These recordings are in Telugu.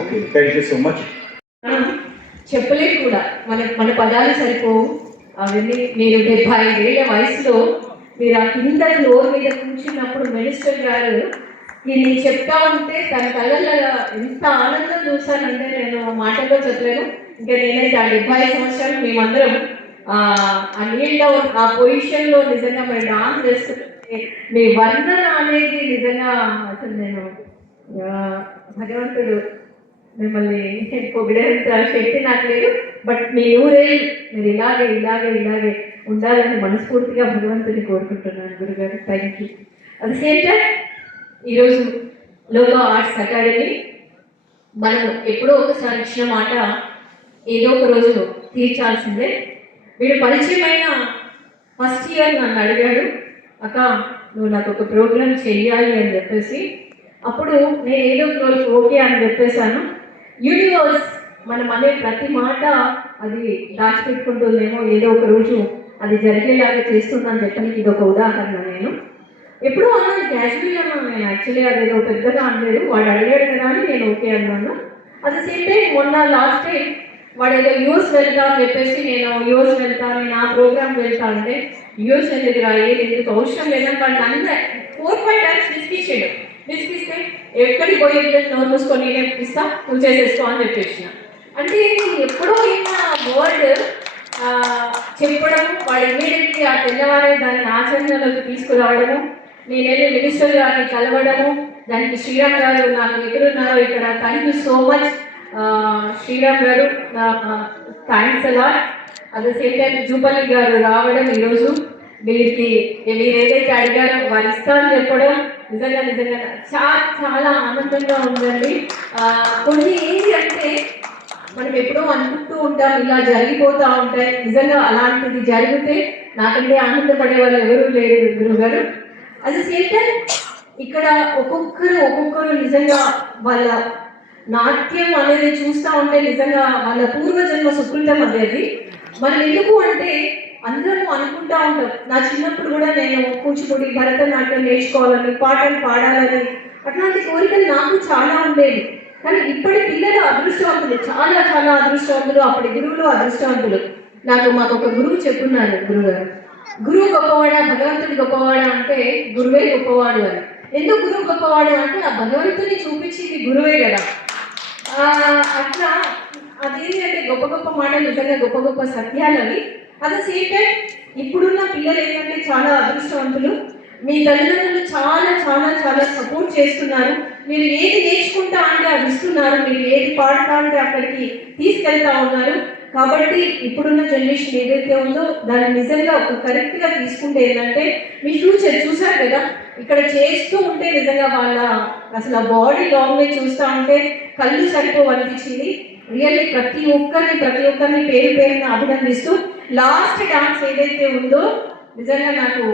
Okay, thank you so much. చెప్పలేదు కూడా, మన మన పదాలు సరిపోవు. అవన్నీ నేను 75 ఏళ్ల వయసులో మీరు ఆ కింద ఫ్లోర్ మీద కూర్చున్నప్పుడు మినిస్టర్ గారు నేను చెప్తా ఉంటే తన కళ్ళల్లో ఎంత ఆనందం చూశానంటే నేను మాటల్లో చెప్పలేను. ఇంకా నేనైతే ఆ 75 సంవత్సరాలు మేమందరం ఆ నీళ్ళలో ఆ పొజిషన్లో నిజంగా మేము డాన్స్ చేస్తుంటే మీ వర్ణన అనేది నిజంగా అసలు నేను భగవంతుడు మిమ్మల్ని పొగిడేంత శక్తి నాకు లేదు. బట్ మీ ఊరేళ్ళు మీరు ఇలాగే ఇలాగే ఇలాగే ఉండాలని మనస్ఫూర్తిగా భగవంతుని కోరుకుంటున్నాను గురుగారు. Thank you. At the same time ఈరోజు లోగా ఆర్ట్స్ అకాడమీ మనం ఎప్పుడో ఒకసారి ఇచ్చిన మాట ఏదో ఒక రోజు తీర్చాల్సిందే. వీడు పరిచయమైన ఫస్ట్ ఇయర్ నన్ను అడిగాడు, అక్క నువ్వు నాకు ఒక ప్రోగ్రామ్ చెయ్యాలి అని చెప్పేసి. అప్పుడు నేను ఏదో ఒక రోజు ఓకే అని చెప్పేశాను. యూనివర్స్ మనం అనే ప్రతి మాట అది దాచిపెట్టుకుంటుందేమో, ఏదో ఒక రోజు అది జరిగేలాగా చేస్తుందని చెప్పడానికి ఇది ఒక ఉదాహరణ. నేను ఎప్పుడూ అన్నాను, క్యాజువల్గా అన్నాను, నేను యాక్చువల్లీ అదేదో పెద్దగా అనలేదు. వాడు అడిగాడు కదా అని నేను ఓకే అన్నాను. అట్ ద సేమ్ టైం మొన్న లాస్ట్ టైం వాడు ఏదో యూఎస్ వెళ్తా అని చెప్పేసి నేను యూఎస్ వెళ్తాను, నా ప్రోగ్రామ్కి వెళ్తా అంటే యూఎస్ వెళ్ళేది రా, ఏది ఎందుకు అవసరం లేదని వాళ్ళు అందరూ 4-5 టైమ్స్ విసిగిచ్చాడు. విసిగిస్తే ఎక్కడికి పోయి నోరు మూసుకొని నేను ఇస్తా, నువ్వు చేసేసుకో అని చెప్పేసిన. అంటే ఎప్పుడో అయిన వర్డ్ చెప్పడం, వాడు ఇమీడియట్లీ ఆ తెల్లవారే దాన్ని ఆచరణలోకి తీసుకురావడము, నేను వెళ్ళి మినిస్టర్ గారిని కలవడము, దానికి శ్రీరామ్ గారు నాకు ఎక్కడున్నారో ఇక్కడ. Thank you so much Sriram garu, thanks అలా. At the same time Jupally garu రావడం, ఈరోజు వీరికి మీరు ఏదైతే అడిగారో వారు ఇస్తారని చెప్పడం నిజంగా నిజంగా చాలా చాలా ఆనందంగా ఉందండి. కొన్ని ఏంటి అంటే మనం ఎప్పుడో అనుకుంటూ ఉంటాం ఇలా జరిగిపోతూ ఉంటాయి, నిజంగా అలాంటిది జరిగితే నాకంటే ఆనందపడే వాళ్ళు ఎవరూ లేరు గురుగారు. అట్ ద సేమ్ టైం ఇక్కడ ఒక్కొక్కరు నిజంగా వాళ్ళ నాట్యం అనేది చూస్తూ ఉంటే నిజంగా వాళ్ళ పూర్వజన్మ సుకృతం అనేది. మనం ఎందుకు అంటే అందరూ అనుకుంటా ఉంటాం, నా చిన్నప్పుడు కూడా నేను కూచిపూడి భరతనాట్యం నేర్చుకోవాలని, పాటలు పాడాలని, అట్లాంటి కోరికలు నాకు చాలా ఉండేవి. కానీ ఇప్పటి పిల్లలు అదృష్టవంతులు, చాలా చాలా అదృష్టవంతులు. అప్పటి గురువులు అదృష్టవంతులు. మాకు ఒక గురువు చెప్పున్నారు, గురుగారు, గురువు గొప్పవాడా భగవంతుడు గొప్పవాడా అంటే గురువే గొప్పవాడు అని. ఎందుకు గురువు గొప్పవాడు అంటే ఆ భగవంతుని చూపించింది గురువే కదా. అట్లా అదేంటి అంటే గొప్ప గొప్ప మాటలు నిజంగా గొప్ప గొప్ప సత్యాలు అవి. అట్ ద సేమ్ టైం ఇప్పుడున్న పిల్లలు ఏంటంటే చాలా అదృష్టవంతులు. మీ తల్లిదండ్రులు చాలా చాలా చాలా సపోర్ట్ చేస్తున్నారు. మీరు ఏది నేర్చుకుంటా అంటే అది ఇస్తున్నారు, మీరు ఏది పాడుతా అంటే అక్కడికి తీసుకెళ్తా ఉన్నారు. కాబట్టి ఇప్పుడున్న జనరేషన్ ఏదైతే ఉందో దాన్ని నిజంగా ఒక కరెక్ట్గా తీసుకుంటే ఏంటంటే మీ ఫ్యూచర్ చూసారు కదా, ఇక్కడ చేస్తూ ఉంటే నిజంగా వాళ్ళ అసలు ఆ బాడీ లాంగ్వేజ్ చూస్తూ ఉంటే కళ్ళు సరిపోవనిపించింది. రియల్లీ ప్రతి ఒక్కరిని పేరు పేరున అభినందిస్తూ లాస్ట్ డాన్స్ ఏదైతే ఉందో నిజంగా నాకు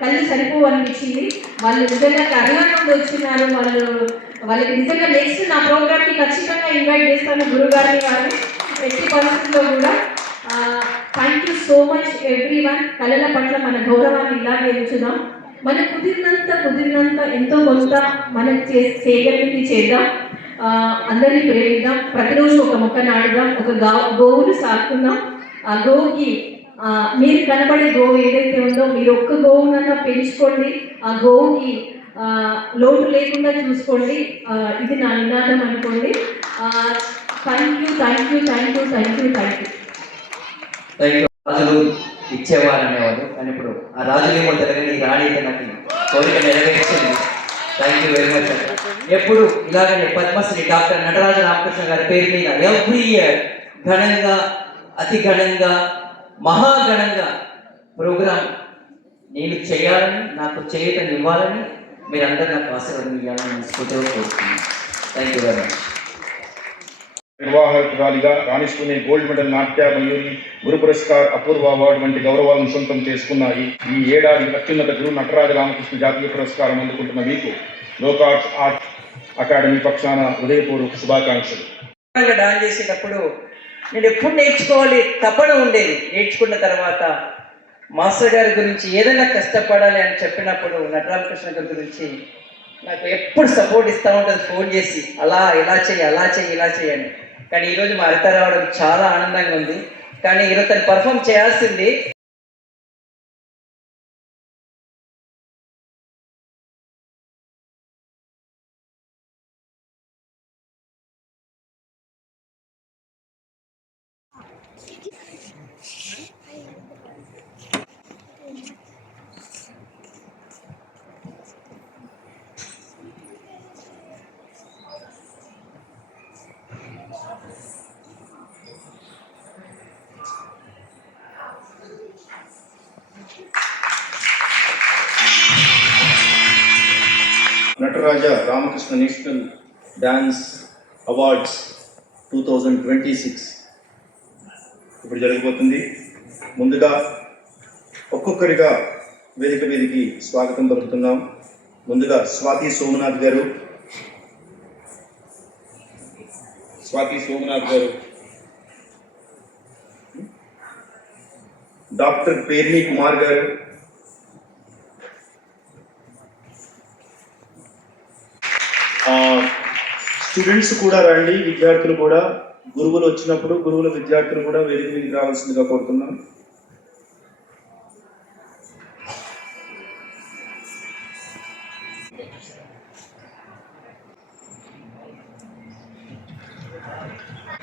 కళ్ళు సరిపోవనిపించింది. వాళ్ళు నిజంగా కర్ణాటక నుండి వచ్చినారు. వాళ్ళకి నిజంగా నెక్స్ట్ నా ప్రోగ్రామ్కి ఖచ్చితంగా ఇన్వైట్ చేస్తాను గురుగారిని, వారిని ఎట్టి పరిస్థితుల్లో కూడా. Thank you so much everyone. కళల పట్ల మన గౌరవాన్ని ఇలాగే ఉంచుదాం. మనకు కుదిరినంత ఎంతో కొంత మనం చేయగలిగింది చేద్దాం. అందరినీ ప్రేమిద్దాం. ప్రతిరోజు ఒక మొక్క నాటుదాం. ఒక గోవును సాకుకుందాం. ఆ గోవుకి మీరు కనబడే గోవు ఏదైతే ఉందో మీరు ఒక్క గోవునన్నా పెంచుకోండి. ఆ గోవుకి లోటు లేకుండా చూసుకోండి. ఇది నా నినాదం అనుకోండి. Thank you. రాజులు ఇచ్చేవారు అనేవారు, కానీ ఇప్పుడు ఆ రాజులు ఏమో తెలియని రాణి అయితే నాకు కోరిక నెరవేర్చింది. Thank you very much. ఎప్పుడు ఇలాగనే పద్మశ్రీ డాక్టర్ నటరాజ రామకృష్ణ గారి పేరు మీద ఎవ్రీ ఇయర్ ఘనంగా, అతి ఘనంగా, మహాఘనంగా ప్రోగ్రాం నేను చేయాలని, నాకు చేయటనివ్వాలని మీరందరూ నాకు ఆశీర్వాదం ఇవ్వాలని మనస్ఫూర్తిగా కోరుతున్నాను. Thank you very much. నిర్వాహకురాలిగా రాణిస్తున్న గోల్డ్ మెడల్ నాట్య మయూరి, గురు పురస్కార్, అపూర్వ అవార్డు వంటి గౌరవాలను సొంతం చేసుకున్నాయి. ఈ ఏడాది అత్యున్నత గురు నటరాజ రామకృష్ణ జాతీయ పురస్కారం అందుకుంటున్న మీకు లోకార్ట్స్ ఆర్ట్ అకాడమీ పక్షాన హృదయపూర్వక శుభాకాంక్షలు. డాన్స్ చేసేటప్పుడు నేను ఎప్పుడు నేర్చుకోవాలి తపన ఉండేది. నేర్చుకున్న తర్వాత మాస్టర్ గారి గురించి ఏదైనా కష్టపడాలి అని చెప్పినప్పుడు నటరామకృష్ణ గారి గురించి నాకు ఎప్పుడు సపోర్ట్ ఇస్తూ ఉంటుంది ఫోన్ చేసి, ఇలా చెయ్యి అలా చెయ్యి ఇలా చెయ్యని. కానీ ఈరోజు మా హరిత రావడం చాలా ఆనందంగా ఉంది. కానీ ఈరోజు తను పర్ఫామ్ చేయాల్సింది. Nataraja Ramakrishna national dance awards 2026 ఇప్పుడు జరగబోతుంది. ముందుగా ఒక్కొక్కరిగా వేదిక మీదకి స్వాగతం పలుకుతున్నాం. ముందుగా స్వాతి సోమనాథ్ గారు, డాక్టర్ పేర్ని కుమార్ గారు, స్టూడెంట్స్ కూడా రండి, విద్యార్థులు కూడా, గురువులు వచ్చినప్పుడు గురువుల విద్యార్థులు కూడా వేదిక మీదకి రావాల్సిందిగా కోరుతున్నాం.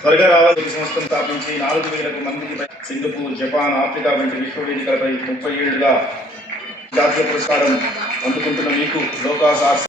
త్వరగా రావాల్సిన సంస్థను స్థాపించి 4,000 మందికి సింగపూర్, జపాన్, ఆఫ్రికా వంటి విశ్వవేదికలపై 30 ఏళ్లుగా జాతీయ పురస్కారం అందుకుంటున్న మీకు లోకాస్ ఆర్ట్స్